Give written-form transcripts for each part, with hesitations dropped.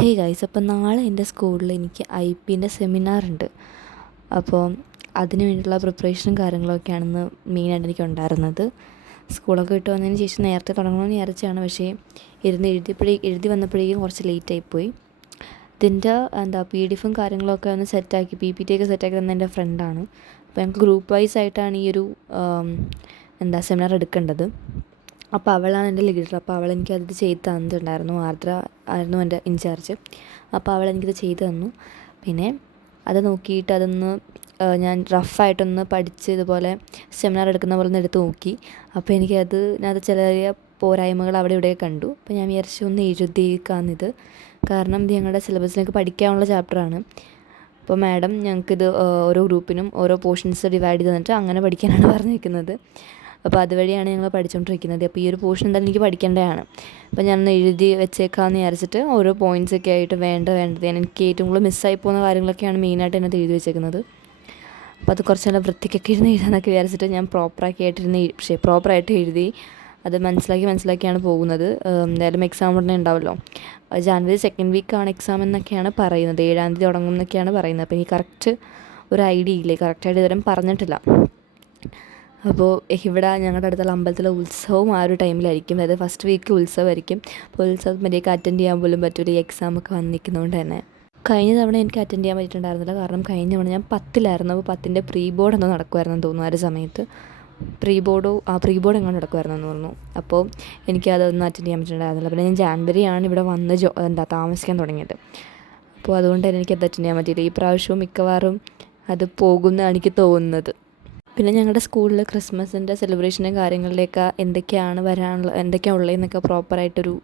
Hey guys, അപ്പോൾ നാളെ എൻ്റെ സ്കൂളിൽ എനിക്ക് IP-ൻ്റെ സെമിനാറുണ്ട്. അപ്പോൾ അതിന് വേണ്ടിയിട്ടുള്ള പ്രിപ്പറേഷനും കാര്യങ്ങളൊക്കെയാണെന്ന് മെയിനായിട്ട് എനിക്ക് ഉണ്ടായിരുന്നത്. സ്കൂളൊക്കെ വിട്ട് വന്നതിന് ശേഷം നേരത്തെ തുടങ്ങണമെന്ന് വിചാരിച്ചാണ്. പക്ഷേ എഴുതി വന്നപ്പോഴേക്കും കുറച്ച് ലേറ്റായിപ്പോയി. ഇതിൻ്റെ PDF കാര്യങ്ങളൊക്കെ ഒന്ന് സെറ്റാക്കി PPT ഒക്കെ സെറ്റാക്കി തന്ന എൻ്റെ ഫ്രണ്ടാണ്. അപ്പോൾ ഞങ്ങൾക്ക് ഗ്രൂപ്പ് വൈസ് ആയിട്ടാണ് ഈ ഒരു സെമിനാർ എടുക്കേണ്ടത്. അപ്പോൾ അവളാണ് എൻ്റെ ലീഡർ. അപ്പോൾ അവളെനിക്കത് ചെയ്ത് തന്നിട്ടുണ്ടായിരുന്നു. ആർദ്ര ആയിരുന്നു എൻ്റെ ഇൻചാർജ്. അപ്പോൾ അവളെനിക്കത് ചെയ്ത് തന്നു. പിന്നെ അത് നോക്കിയിട്ട് അതൊന്ന് ഞാൻ റഫായിട്ടൊന്ന് പഠിച്ച് ഇതുപോലെ സെമിനാർ എടുക്കുന്ന പോലെ ഒന്ന് എടുത്ത് നോക്കി. അപ്പോൾ അതിനകത്ത് ചെറിയ പോരായ്മകൾ അവിടെ ഇവിടെയൊക്കെ കണ്ടു. അപ്പോൾ ഞാൻ വിചാരിച്ചു ഒന്ന് എഴുതിയേക്കാമെന്നിത്. കാരണം ഇത് ഞങ്ങളുടെ സിലബസിലേക്ക് പഠിക്കാനുള്ള ചാപ്റ്ററാണ്. അപ്പോൾ മാഡം ഞങ്ങൾക്കിത് ഓരോ ഗ്രൂപ്പിനും ഓരോ പോർഷൻസ് ഡിവൈഡ് ചെയ്ത് തന്നിട്ട് അങ്ങനെ പഠിക്കാനാണ് പറഞ്ഞിരിക്കുന്നത്. അപ്പോൾ അതുവഴിയാണ് ഞങ്ങൾ പഠിച്ചുകൊണ്ടിരിക്കുന്നത്. അപ്പോൾ ഈ ഒരു പോർഷൻ എന്തായാലും എനിക്ക് പഠിക്കേണ്ടതാണ്. അപ്പോൾ ഞാനൊന്ന് എഴുതി വെച്ചേക്കാമെന്ന് വിചാരിച്ചിട്ട് ഓരോ പോയിൻറ്റ്സൊക്കെ ആയിട്ട് വേണ്ടത് എനിക്ക് ഏറ്റവും കൂടുതൽ മിസ്സായി പോകുന്ന കാര്യങ്ങളൊക്കെയാണ് മെയിനായിട്ട് അതിനകത്ത് എഴുതി വെച്ചേക്കുന്നത്. അപ്പോൾ അത് കുറച്ച് നല്ല വൃത്തിക്കൊക്കെ ഇരുന്ന് എഴുതാമെന്നൊക്കെ വിചാരിച്ചിട്ട് ഞാൻ പ്രോപ്പറായിട്ട് എഴുതി അത് മനസ്സിലാക്കിയാണ് പോകുന്നത്. എന്തായാലും എക്സാം ഉടനെ ഉണ്ടാവുമല്ലോ. ജാനുവരി 2nd വീക്കാണ് എക്സാം എന്നൊക്കെയാണ് പറയുന്നത്. 7ാം തീയതി തുടങ്ങും എന്നൊക്കെയാണ് പറയുന്നത്. അപ്പോൾ എനിക്ക് കറക്റ്റ് ഒരു ഐഡിയ ഇല്ലേ, കറക്റ്റായിട്ട് ഇതുവരെ പറഞ്ഞിട്ടില്ല. അപ്പോൾ ഇവിടെ ഞങ്ങളുടെ അടുത്തുള്ള അമ്പലത്തിലെ ഉത്സവം ആ ഒരു ടൈമിലായിരിക്കും. അതായത് ഫസ്റ്റ് വീക്ക് ഉത്സവമായിരിക്കും. അപ്പോൾ ഉത്സവം മര്യാദയ്ക്ക് അറ്റൻഡ് ചെയ്യാൻ പോലും പറ്റൂല, ഈ എക്സാമൊക്കെ വന്നിരിക്കുന്നതുകൊണ്ട് തന്നെ. കഴിഞ്ഞ തവണ എനിക്ക് അറ്റൻഡ് ചെയ്യാൻ പറ്റിയിട്ടുണ്ടായിരുന്നില്ല. കാരണം കഴിഞ്ഞ തവണ ഞാൻ 10ലായിരുന്നു. അപ്പോൾ 10ൻ്റെ പ്രീ ബോർഡ് എന്തോ നടക്കുമായിരുന്നെന്ന് തോന്നുന്നു. ആ ഒരു സമയത്ത് പ്രീ ബോർഡ് എങ്ങനെ നടക്കുമായിരുന്നെന്ന് തോന്നുന്നു. അപ്പോൾ എനിക്കതൊന്നും അറ്റൻഡ് ചെയ്യാൻ പറ്റിയിട്ടുണ്ടായിരുന്നില്ല. പിന്നെ ഞാൻ ജാനുവരിയാണ് ഇവിടെ വന്ന് താമസിക്കാൻ തുടങ്ങിയത്. അപ്പോൾ അതുകൊണ്ട് തന്നെ എനിക്കത് അറ്റൻഡ് ചെയ്യാൻ പറ്റിയില്ല. ഈ പ്രാവശ്യവും മിക്കവാറും അത് പോകുമെന്നാണ് എനിക്ക് തോന്നുന്നത്. പിന്നെ ഞങ്ങളുടെ സ്കൂളിൽ ക്രിസ്മസിൻ്റെ സെലിബ്രേഷനും കാര്യങ്ങളിലേക്ക് എന്തൊക്കെയാണ് ഉള്ളതെന്നൊക്കെ പ്രോപ്പറായിട്ടൊരു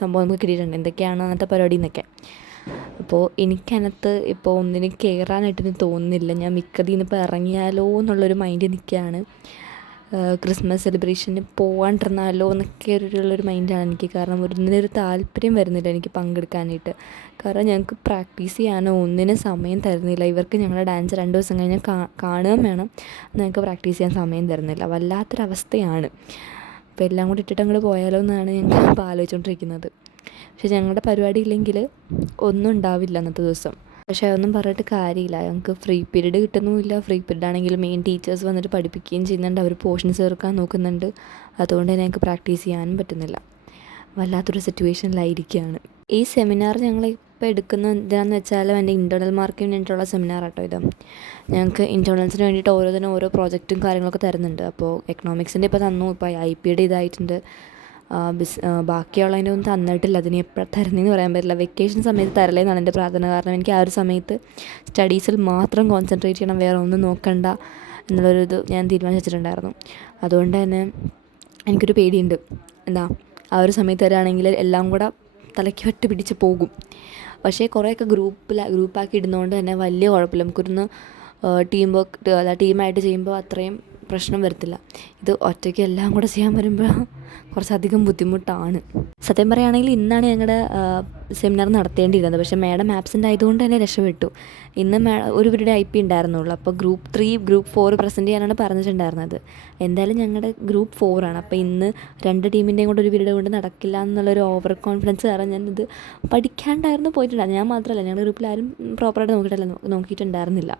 സംഭവം നമുക്ക് കിട്ടിയിട്ടുണ്ട്. എന്തൊക്കെയാണ് അങ്ങനത്തെ പരിപാടി എന്നൊക്കെ. അപ്പോൾ എനിക്കതിനകത്ത് ഇപ്പോൾ ഒന്നിനും കയറാനായിട്ടൊന്നും തോന്നുന്നില്ല. ഞാൻ മിക്കതിന്നിപ്പോൾ ഇറങ്ങിയാലോ എന്നുള്ളൊരു മൈൻഡ് നിൽക്കുകയാണ്. ക്രിസ്മസ് സെലിബ്രേഷന് പോകാണ്ടിരുന്നാലോ എന്നൊക്കെ ഉള്ളൊരു മൈൻഡാണ് എനിക്ക്. കാരണം ഒന്നിനൊരു താല്പര്യം വരുന്നില്ല എനിക്ക് പങ്കെടുക്കാനായിട്ട്. കാരണം ഞങ്ങൾക്ക് പ്രാക്ടീസ് ചെയ്യാനോ ഒന്നിനും സമയം തരുന്നില്ല. ഇവർക്ക് ഞങ്ങളുടെ ഡാൻസ് 2 ദിവസം കഴിഞ്ഞാൽ കാണുകയും വേണം, ഞങ്ങൾക്ക് പ്രാക്ടീസ് ചെയ്യാൻ സമയം തരുന്നില്ല. വല്ലാത്തൊരവസ്ഥയാണ്. അപ്പോൾ എല്ലാം കൂടി ഇട്ടിട്ട് അങ്ങോട്ട് പോയാലോ എന്നാണ് ഞങ്ങൾ ഇപ്പോൾ ആലോചിച്ചുകൊണ്ടിരിക്കുന്നത്. പക്ഷേ ഞങ്ങളുടെ പരിപാടി ഇല്ലെങ്കിൽ ഒന്നും ഉണ്ടാവില്ല അന്നത്തെ ദിവസം. പക്ഷേ അതൊന്നും പറഞ്ഞിട്ട് കാര്യമില്ല. ഞങ്ങൾക്ക് ഫ്രീ പീരീഡ് കിട്ടുന്നുമില്ല. ഫ്രീ പീരീഡ് ആണെങ്കിൽ മെയിൻ ടീച്ചേഴ്സ് വന്നിട്ട് പഠിപ്പിക്കുകയും ചെയ്യുന്നുണ്ട്. അവർ പോർഷൻസ് ചേർക്കാൻ നോക്കുന്നുണ്ട്. അതുകൊണ്ട് തന്നെ ഞങ്ങൾക്ക് പ്രാക്ടീസ് ചെയ്യാനും പറ്റുന്നില്ല. വല്ലാത്തൊരു സിറ്റുവേഷനിലായിരിക്കുകയാണ്. ഈ സെമിനാർ ഞങ്ങളിപ്പോൾ എടുക്കുന്നത് എന്താണെന്ന് വെച്ചാൽ എൻ്റെ ഇൻറ്റേർണൽ മാർക്കിന് വേണ്ടിയിട്ടുള്ള സെമിനാർ ആട്ടോ ഇത്. ഞങ്ങൾക്ക് ഇൻറ്റേർണൽസിന് വേണ്ടിയിട്ട് ഓരോ പ്രോജക്റ്റും കാര്യങ്ങളൊക്കെ തരുന്നുണ്ട്. അപ്പോൾ എക്കണോമിക്സിൻ്റെ ഇപ്പോൾ തന്നു. ഇപ്പോൾ IP-യുടെ ഇതായിട്ടുണ്ട്. ബാക്കിയുള്ളതിൻ്റെ ഒന്നും തന്നിട്ടില്ല. അതിന് എപ്പോഴാണ് തരുന്നതെന്ന് പറയാൻ പറ്റില്ല. വെക്കേഷൻ സമയത്ത് തരലേന്നാണ് എൻ്റെ പ്രാർത്ഥന. കാരണം എനിക്ക് ആ ഒരു സമയത്ത് സ്റ്റഡീസിൽ മാത്രം കോൺസെൻട്രേറ്റ് ചെയ്യണം, വേറെ ഒന്നും നോക്കണ്ട എന്നുള്ളൊരിത് ഞാൻ തീരുമാനിച്ചിട്ടുണ്ടായിരുന്നു. അതുകൊണ്ട് തന്നെ എനിക്കൊരു പേടിയുണ്ട്. ആ ഒരു സമയത്ത് തരാണെങ്കിൽ എല്ലാം കൂടെ തലയ്ക്ക് വെട്ട് പിടിച്ച് പോകും. പക്ഷേ കുറേയൊക്കെ ഗ്രൂപ്പാക്കി ഇടുന്നതുകൊണ്ട് തന്നെ വലിയ കുഴപ്പമില്ല. നമുക്കൊന്ന് ടീമായിട്ട് ചെയ്യുമ്പോൾ അത്രയും പ്രശ്നം വരത്തില്ല. ഇത് ഒറ്റയ്ക്ക് എല്ലാം കൂടെ ചെയ്യാൻ വരുമ്പോൾ കുറച്ചധികം ബുദ്ധിമുട്ടാണ്. സത്യം പറയുകയാണെങ്കിൽ ഇന്നാണ് ഞങ്ങളുടെ സെമിനാർ നടത്തേണ്ടിയിരുന്നത്. പക്ഷേ മാഡം ആബ്സെൻ്റ് ആയതുകൊണ്ട് തന്നെ രക്ഷപ്പെട്ടു. ഇന്ന് ഒരു പീരീഡ് IP ഉണ്ടായിരുന്നുള്ളൂ. അപ്പോൾ ഗ്രൂപ്പ് 3 ഗ്രൂപ്പ് 4 പ്രസൻറ്റ് ചെയ്യാനാണ് പറഞ്ഞിട്ടുണ്ടായിരുന്നത്. എന്തായാലും ഞങ്ങളുടെ ഗ്രൂപ്പ് 4 ആണ്. അപ്പോൾ ഇന്ന് 2 ടീമിൻ്റെയും കൂടെ ഒരു പീരീഡ് കൊണ്ട് നടക്കില്ല എന്നുള്ളൊരു ഓവർ കോൺഫിഡൻസ് കാരണം ഞാനിത് പഠിക്കാണ്ടായിരുന്നു പോയിട്ടുണ്ടായിരുന്നു. ഞാൻ മാത്രമല്ല, ഞങ്ങളുടെ ഗ്രൂപ്പിൽ ആരും പ്രോപ്പറായിട്ട് നോക്കിയിട്ടുണ്ടായിരുന്നില്ല.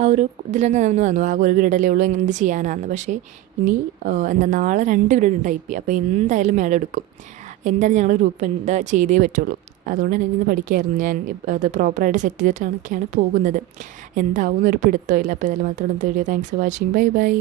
ആ ഒരു ഇതിലൊന്നും വന്നു. ആകെ ഒരു പീരീഡല്ലേ ഉള്ളൂ, എന്ത് ചെയ്യാനാണെന്ന്. പക്ഷേ ഇനി നാളെ 2 പീരീഡ് ഉണ്ട് IP. അപ്പോൾ എന്തായാലും മാഡം എടുക്കും. എന്തായാലും ഞങ്ങളുടെ ഗ്രൂപ്പ് ചെയ്തേ പറ്റുള്ളൂ. അതുകൊണ്ട് തന്നെ ഇന്ന് പഠിക്കായിരുന്നു. ഞാൻ അത് പ്രോപ്പറായിട്ട് സെറ്റ് ചെയ്തിട്ടൊക്കെയാണ് പോകുന്നത്. എന്താവും എന്നൊരു പിടുത്തമില്ല. അപ്പോൾ ഏതായാലും മാത്രം video. Thanks for watching. By.